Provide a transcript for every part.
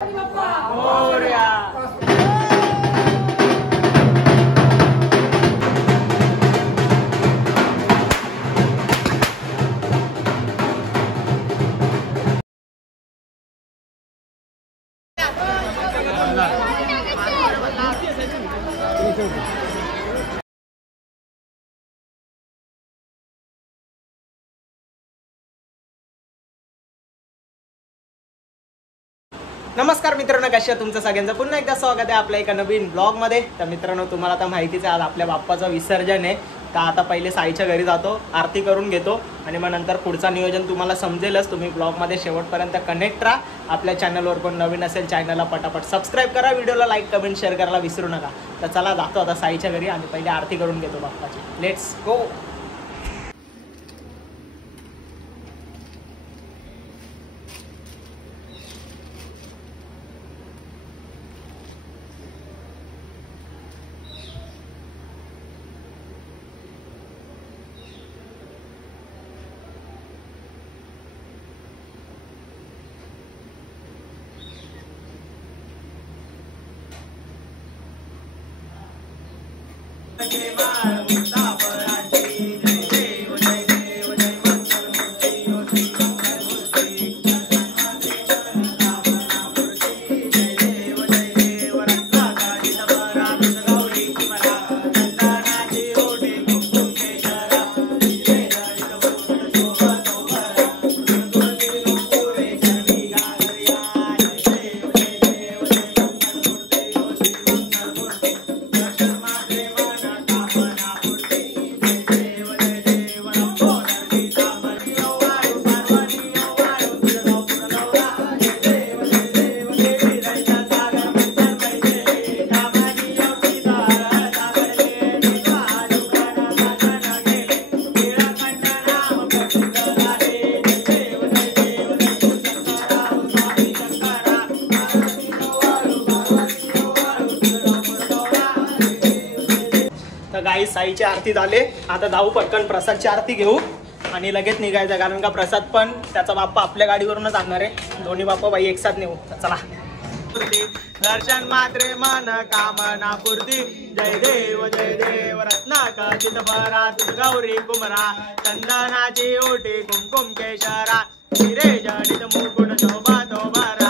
मोरया. नमस्कार मित्रांनो, कशा तुमचं सगळ्यांचं पुन्हा एकदा स्वागत आहे आपल्या एका नवीन ब्लॉगमध्ये. तर मित्रांनो, तुम्हाला आता माहितीच आहे आज आपल्या बाप्पाचं विसर्जन आहे. तर आता पहिले साईच्या घरी जातो, आरती करून घेतो आणि मग नंतर पुढचं नियोजन तुम्हाला समजेलच. तुम्ही ब्लॉगमध्ये शेवटपर्यंत कनेक्ट राहा. आपल्या चॅनलवर कोण नवीन असेल चॅनलला पटापट सबस्क्राईब करा, व्हिडिओला लाईक कमेंट शेअर करायला विसरू नका. तर चला जातो आता साईच्या घरी आणि पहिले आरती करून घेतो बाप्पाची. Let's go. गाईस, साईची आरती झाले. आता जाऊ पटकन प्रसादची आरती घेऊ आणि लगेच निघायचं, कारण का प्रसाद पण त्याचा बाप्पा आपल्या गाडीवरूनच आणणार आहे. दोन्ही बाप्पा बाई एकसाथ नेऊ. चला. दर्शन मात्रे मन कामना पूर्ती. जय देव रत्नाकचित भरा गौरी कुमरा. चंदनाची ओटी कुमकुम केशरा. हिरे जडित मुकुट शोभा तो भरा.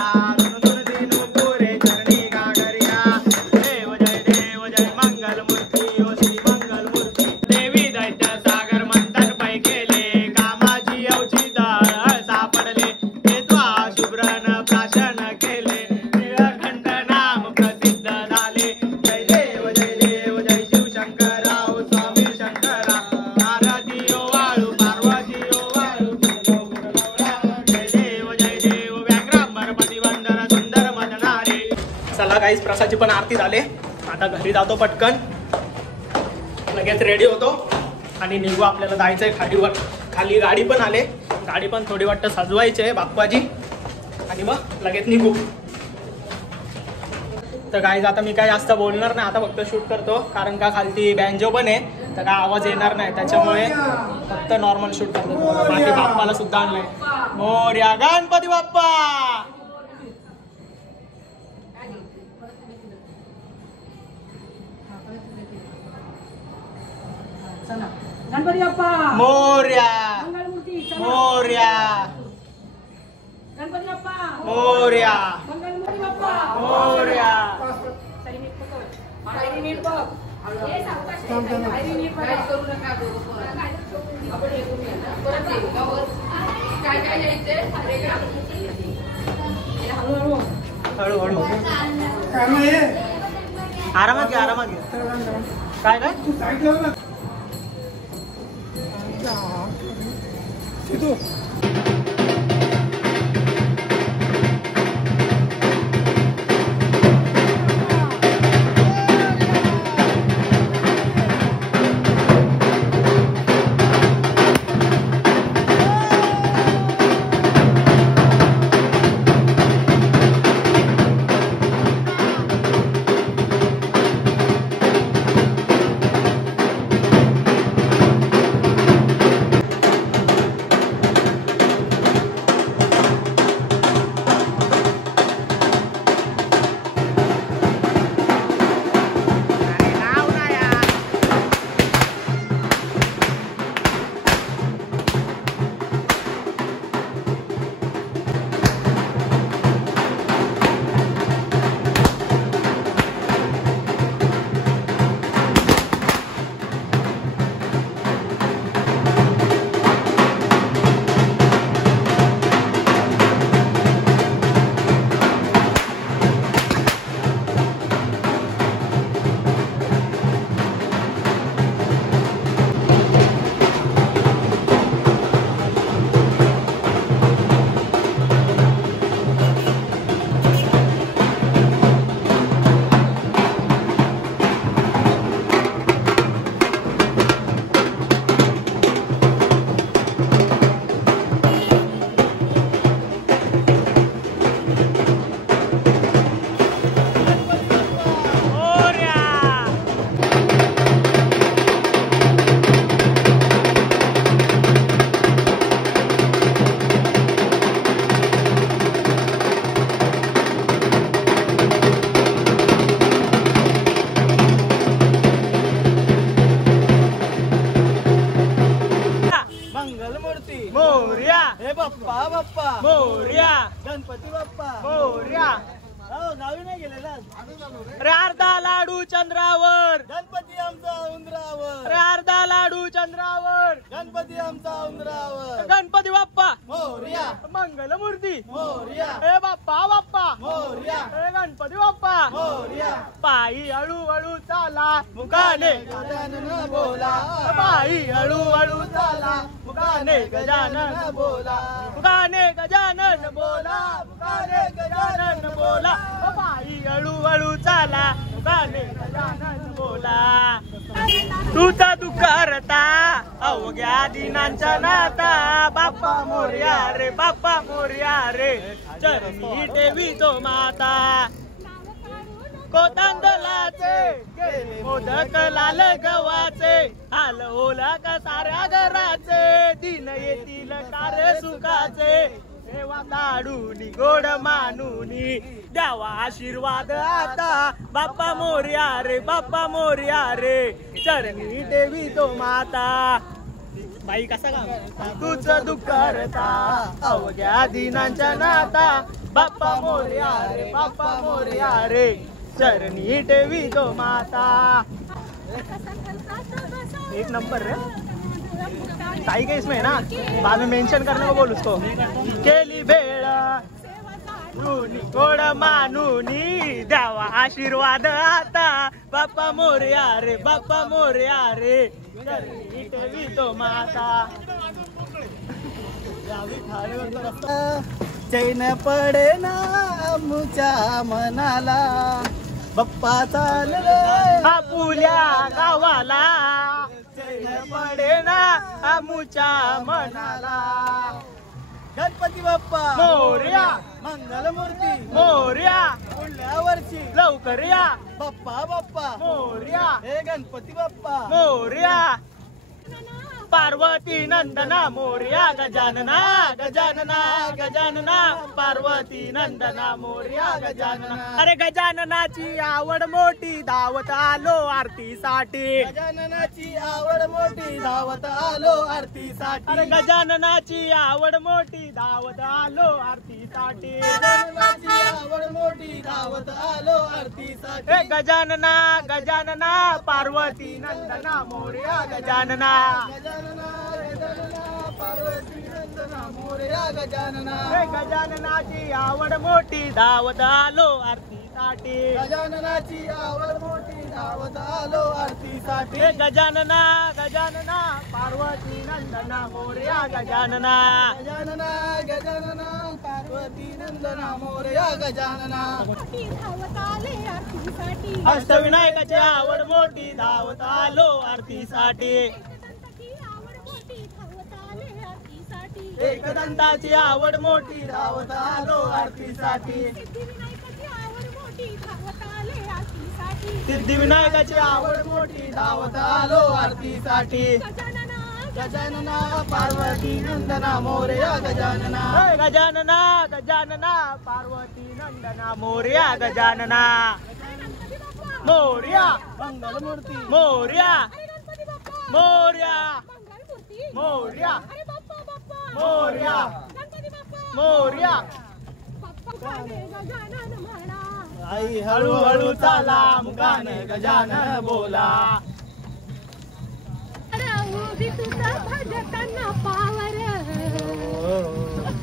चला गाईस, प्रसादची पण आरती झाले. आता घरी जातो पटकन, लगेच रेडी होतो आणि निघू. आपल्याला जायचंय खाडीवर. खाली गाडी पण आले, गाडी पण थोडी वाटतं सजवायची आहे बाप्पाची आणि मग लगेच निघू. तर गाईस, आता मी काय जास्त बोलणार नाही, आता फक्त शूट करतो, कारण का खालती बँजो पण आहे तर काय आवाज येणार नाही, त्याच्यामुळे फक्त नॉर्मल शूट करतो. बाकी बाप्पाला सुद्धा आणलंय. मोरया गणपती बाप्पा. गणपती बाप्पा मोरया. मोरया. गणपती बाप्पा मोरया. गणपती बाप्पा मोरया. हळूहळू आरामात घ्या, आरामात घ्या. काय काय गावी नाही गेलेला अरे अर्धा लाडू चंद्रावर गणपती आमचा उंदरावर अरे अर्धा लाडू चंद्रावर गणपती आमचा उंदरावर गणपती बाप्पा मोरया मंगल मूर्ती मोरया ए बाप्पा बाप्पा मोरया ए गणपती बाप्पा मोरया पायी हळूहळू चाला मुखाने गजानन बोला पायी हळूहळू चाला मुखाने गजानन बोला मुखाने गजानन बोला मुखाने गजानन बोला पायी हळूहळू चाला मुखाने गजानन बोला तुझा दुःखरता अवघ्या दिनांचा नाता बाप्पा मोरया रे बाप्पा मोरया रे चरणी ठेवी तो माता कोतांदलाचे मोदक लाल गव्हाचे आल ओला का साऱ्या घराचे दिन येतील कार सुखाचे देवा काढूनी गोड मानूनी द्यावा आशीर्वाद आता बाप्पा मोरया रे बाप्पा मोरया रे चरणी देवी तो माता बाई कसा का तुझं दुःख हरता अवघ्या दिनांच्या नाता बाप्पा मोरया रे बाप्पा मोरया रे चरणी देवी तो माता एक नंबर रे साई का इसमें है ना बाद में मेंशन करने को बोल उसको केली भेळ गोड मानूनी द्यावा आशीर्वाद आता बाप्पा मोरया रे बाप्पा मोरया रे ठेवी तो माता चैन पडे ना आमच्या मनाला बाप्पा चालले आपुल्या गावाला चैन पडे ना आमुच्या मनाला गणपती बाप्पा मोरया मंगलमूर्ती मोरया पुढल्या वर्षी लवकर या बाप्पा बाप्पा मोरया हे गणपती बाप्पा मोरया पार्वती नंदना मोरया गजानना गजानना गजानना पार्वती नंदना मोरया गजानना अरे गजाननाची आवड मोठी धावत आलो आरतीसाठी गजाननाची आवड मोठी धावत आलो आरतीसाठी अरे गजाननाची आवड मोठी धावत आलो आरतीसाठी गजाननाची आवड मोठी धावत आलो आरतीसाठी हे गजानना गजानना पार्वती नंदना मोरया गजानना गजानना पार्वती नंदना मोरया गजानना हे गजाननाची आवड मोठी धावत आलो आरतीसाठी गजाननाची आवड मोठी धावत आलो आरतीसाठी हे गजानना गजानना पार्वती नंदना मोरया गजानना गजानना गजानना पार्वती नंदना मोरया गजानना अष्टविनायकाची आवड मोठी धावत आलो आरतीसाठी एकदंताची आवड मोठी धावत आलो आरतीसाठी सिद्धिविनायकाची आवड मोठी धावत आलो आरतीसाठी गजानना पार्वती नंदना मोरया गजानना हे गजानना गजानना पार्वती नंदना मोरया गजानना मोरया मंगलमूर्ती मोरया मोरया मोरया मोरया मोरया आई हळूहळू चाला मुखाने गजानन बोला भजताना पावर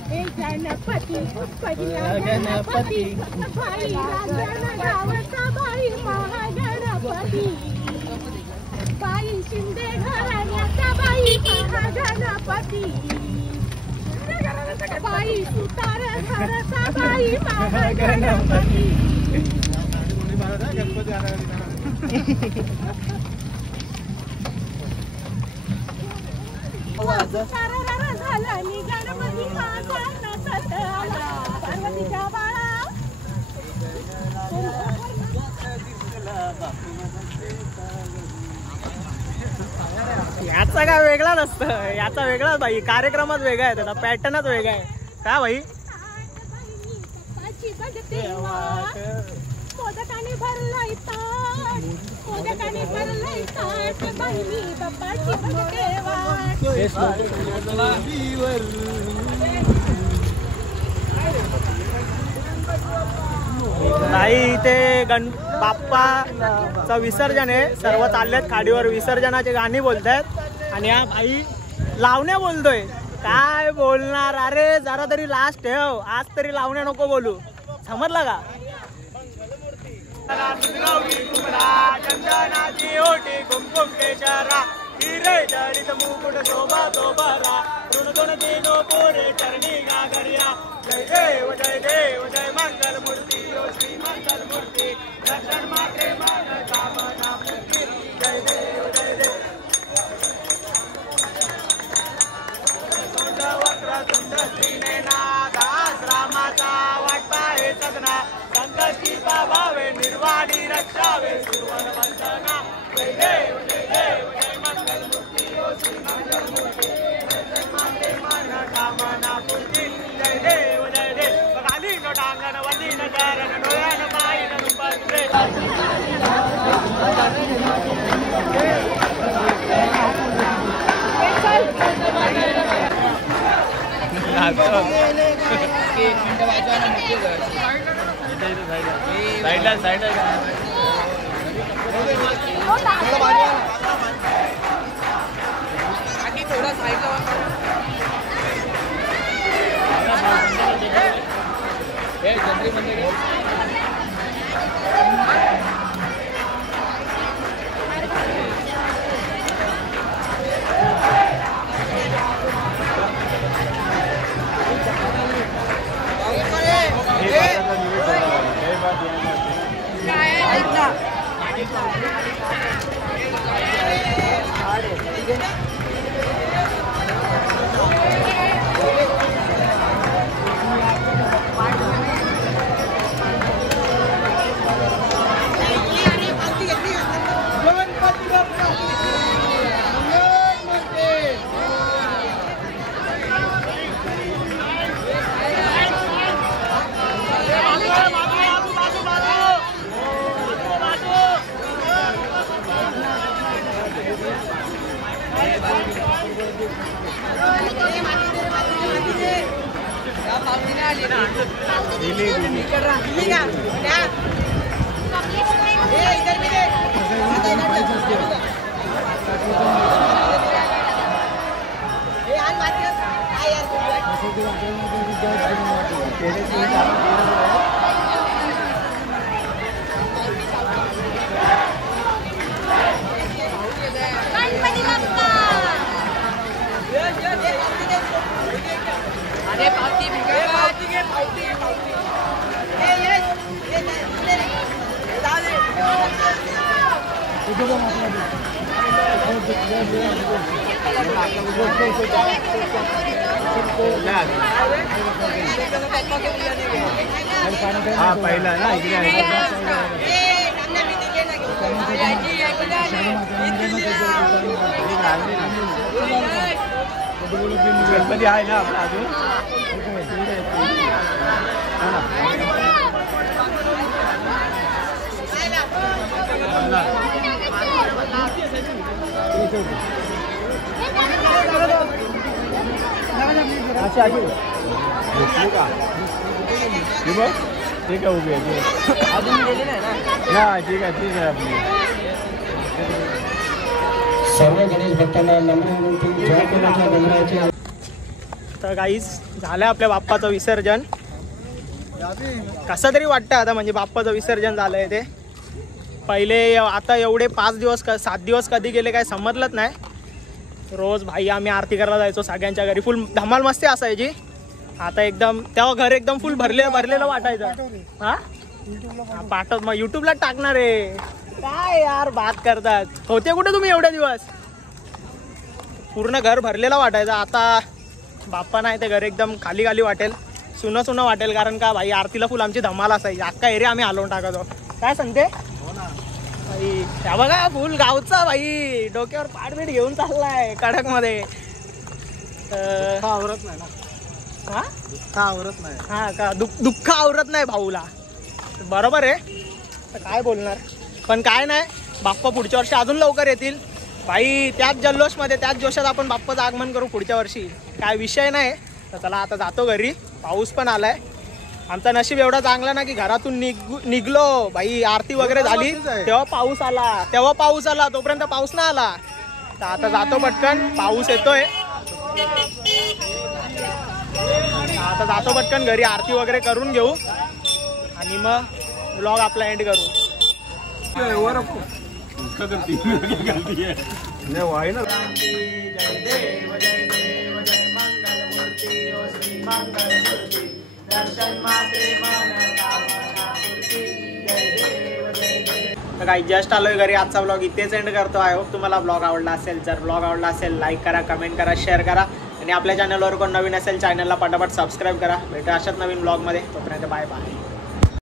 हे गणपती गणपती बाई गावचा बाई महागणपती बाई शिंदे घराण्याचा बाई महागणपती बाई सुतार घराचा बाई महागणपती झाला नि गणपती माझा नसत आला पार्वतीच्या बाळा याचा काय वेगळा नसतं याचा वेगळा भाई कार्यक्रमच वेगळा आहे त्याचा पॅटर्नच वेगळा आहे का भाई मोदकाने भरलाय ताट मोदकाने भरलाय ताट बहिणी बाप्पाची भजते वाट भाई इथे बाप्पाचं विसर्जन आहे. सर्व चाललेत खाडीवर विसर्जनाची गाणी बोलतायत आणि हा भाई लावण्या बोलतोय. काय बोलणार, अरे जरा तरी लास्ट ठेव, आज तरी लावण्या नको बोलू, समजला का? चंदनाची ओटी कुमकुम केशरा हिरे जडित मुकुट शोभा शोभरा दोन दोन तीनो पोरे चरणी गागरिया. जय देव जय मंगल मूर्ती ओ श्री मंगल मूर्ती दर्शन मात्रे मन कामना मूर्ती. जय देव जय देव. वक्र तुंड श्रीनेनाथ रामाचा वाटपा हे सगना संकटी भावे निर्वाणी रक्षावे सुवन वंदना. जय देव जय मंगल मूर्ती ओ श्री मंगल मूर्ती दर्शन मात्रे मन कामना मूर्ती. जय देव बघाली नो डांगण वंदीन करण डोळ्यान पायन रूपत्रे. हा पहिला ना गणपती आहे ना आपला अजून. ठीक आहे उभी आहे ठीक आहे आपली. सर्व गणेश भक्तांना नम्र विनंती, जय कोणाच्या गणरायाचे. तर गाईज झालं आपल्या बाप्पाचं विसर्जन. कसं तरी वाटतं आता, म्हणजे बाप्पाचं विसर्जन झालंय ते. पहिले आता एवढे 5 दिवस 7 दिवस कधी गेले काय समजलंच नाही. रोज भाई आम्ही आरती करायला जायचो सगळ्यांच्या घरी, फुल धमाल मस्ती असायची. आता एकदम तेव्हा घर एकदम फुल भरलेलं वाटायचं. हा पाठव मग युट्यूबला टाकणार आहे काय यार बात करतात. होते कुठे तुम्ही एवढे दिवस? पूर्ण घर भरलेलं वाटायचं. आता बाप्पा नाही ते घर एकदम खाली खाली वाटेल, सुनं सुनं वाटेल. कारण का भाई आरतीला फुल आमची धमाल असायची. अख्खा एरिया आम्ही हलवून टाकायचो. काय सांगते भाई? त्या बघा फुल गावचा भाई डोक्यावर पाठबीट घेऊन चाललाय कडक मध्ये. आवरत नाही ना. हा आवरत नाही. हा का दुःख आवरत नाही भाऊला. बरोबर आहे, तर काय बोलणार. पण काय नाही, बाप्पा पुढच्या वर्षी अजून लवकर येतील भाई. त्याच जल्लोषमध्ये त्याच जोशात आपण बाप्पाचं आगमन करू पुढच्या वर्षी. काय विषय नाही. तर चला आता जातो घरी, पाऊस पण आलाय. आमचा नशीब एवढा चांगला ना की घरातून निघलो भाई, आरती वगैरे झाली तेव्हा पाऊस आला, तोपर्यंत पाऊस ना आला. तर आता जातो पटकन, पाऊस येतोय. आता जातो पटकन घरी, आरती वगैरे करून घेऊ आणि मग व्लॉग आपला एंड करू. तर काही जस्ट आलोय घरी. आजचा ब्लॉग इथेच एंड करतो. आय होप तुम्हाला ब्लॉग आवडला असेल. जर ब्लॉग आवडला असेल लाईक करा, कमेंट करा, शेअर करा आणि आपल्या चॅनलवर कोण नवीन असेल चॅनलला पटापट सबस्क्राईब करा. भेटू अशाच नवीन ब्लॉगमध्ये. तोपर्यंत बाय बाय.